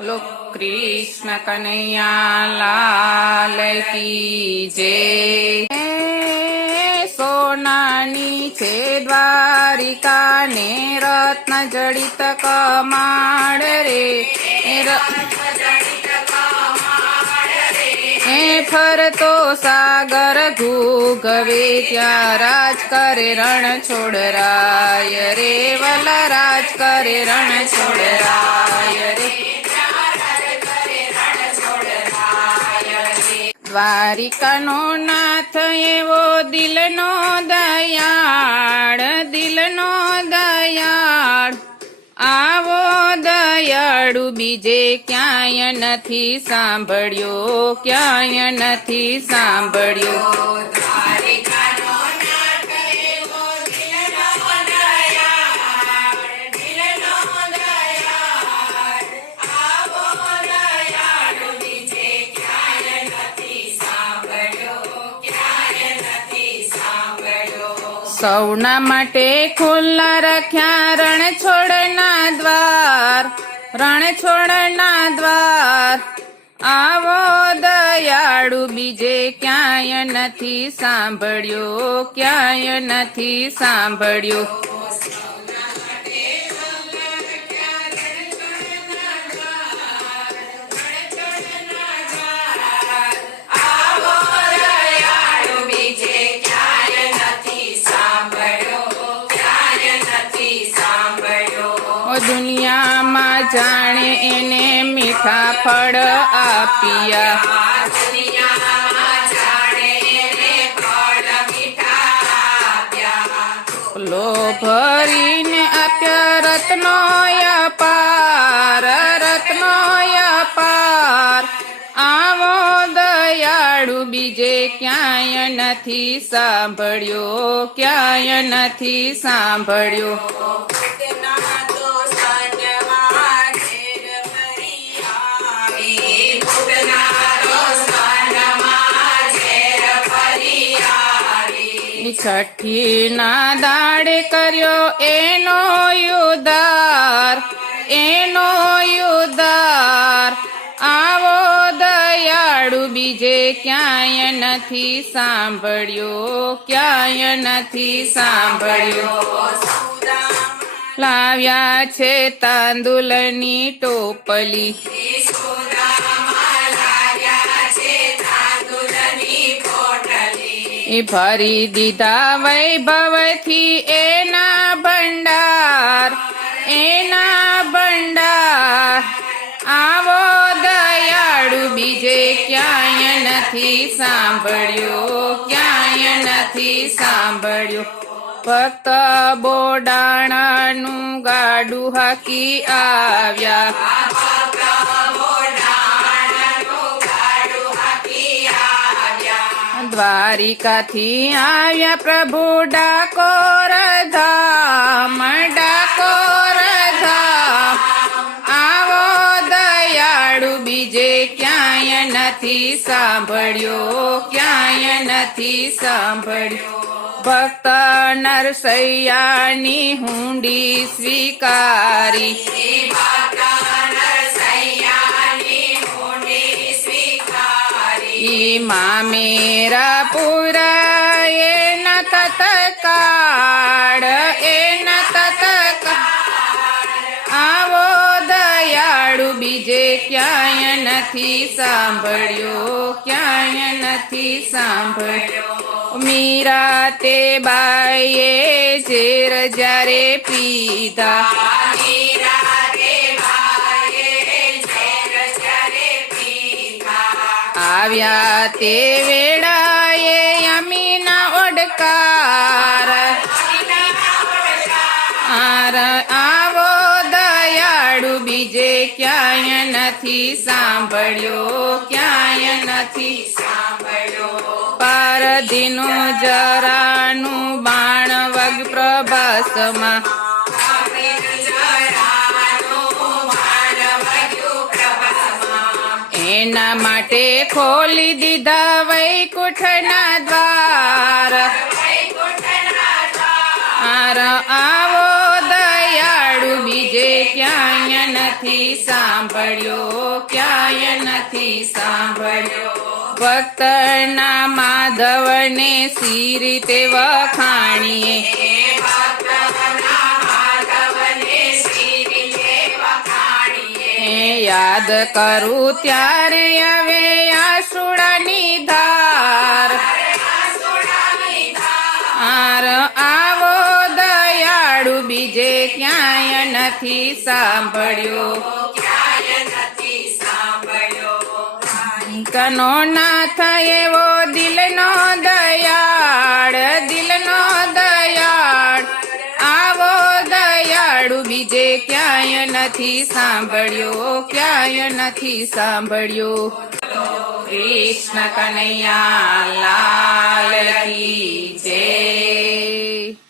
બોલો કૃષ્ણ કનૈયા લાલ કી જય. સોનાની છે દ્વારિકા ને રત્ન જડિત કમાડ રે. ફરતો સાગર ઘૂઘવે ત્યાં રાજ કરે રણ છોડરાય રે. વલા રાજ કરે રણ છોડરાય રે. દ્વારિકાનો નાથ એવો દિલનો દયાળ, દિલનો દયાળ. આવો દયાળુ બીજે ક્યાંય નથી સાંભળ્યો, ક્યાંય નથી સાંભળ્યો. સૌના માટે ખુલ્લા રાખ્યા રણ છોડના દ્વાર, રણ છોડના દ્વાર. આવો દયાળુ બીજે ક્યાંય નથી સાંભળ્યો, ક્યાંય નથી સાંભળ્યો. દુનિયામાં જાણે એને મીઠા ફળ આપ્યા, લો ભરીને આપ્યા રત્નો અપાર, રત્નો અપાર. આવો દયાળુ બીજે ક્યાંય નથી સાંભળ્યો, ક્યાંય નથી સાંભળ્યો. છઠ્ઠી ના દાડે કર્યો એનો ઉદ્ધાર, એનો ઉદ્ધાર. આવો દયાળુ બીજે ક્યાંય નથી સાંભળ્યો, ક્યાંય નથી સાંભળ્યો. લાવ્યા છે તાંદુલની ટોપલી, ભરી દીધા વૈભવથી એના ભંડાર, એના ભંડાર. આવો દયાળુ બીજે ક્યાંય નથી સાંભળ્યો, ક્યાંય નથી સાંભળ્યો. ભક્ત બોડાણાનું ગાડું હાકી આવ્યા, દ્વારિકાથી આવ્યા પ્રભુ ડાકોર ધામ, ડાકોર ધામ. આવો દયાળુ બીજે ક્યાંય નથી સાંભળ્યો, ક્યાંય નથી સાંભળ્યો. ભક્ત નરસૈયાની હુંડી સ્વીકારી, મામેરા પુરા એના તત્કાળ, એના તત્કાળ. આવો દયાળુ બીજે ક્યાંય નથી સાંભળ્યો, ક્યાંય નથી સાંભળ્યો. મીરા તે બાઈએ ઝેર જ્યારે પીધા, આવ્યા તે વેળાએ યમીના ઓડકાર. આવો દયાળુ બીજે ક્યાંય નથી સાંભળ્યો, ક્યાંય નથી સાંભળ્યો. પારધીનું જરાનું બાણ વગ પ્રભાસમાં, એના માટે ખોલી દીધા વૈકુંઠના દ્વાર. આવો દયાળુ બીજે ક્યાંય નથી નથી સાંભળ્યો, ક્યાંય નથી સાંભળ્યો. ભક્તના માધવને સી રીતે વખાણીએ, યાદ કરું ત્યારે હવે આસુડાની ધાર. આવો દયાળુ બીજે ક્યાંય નથી સાંભળ્યો. કનો નાથ એવો દિલનો દયાળ, દિલનો દયાળ. આવો દયાળુ બીજે ક્યાંય નથી સાંભળ્યો, ક્યાંય નથી સાંભળ્યો. કૃષ્ણ કનૈયા લાલ કી જય.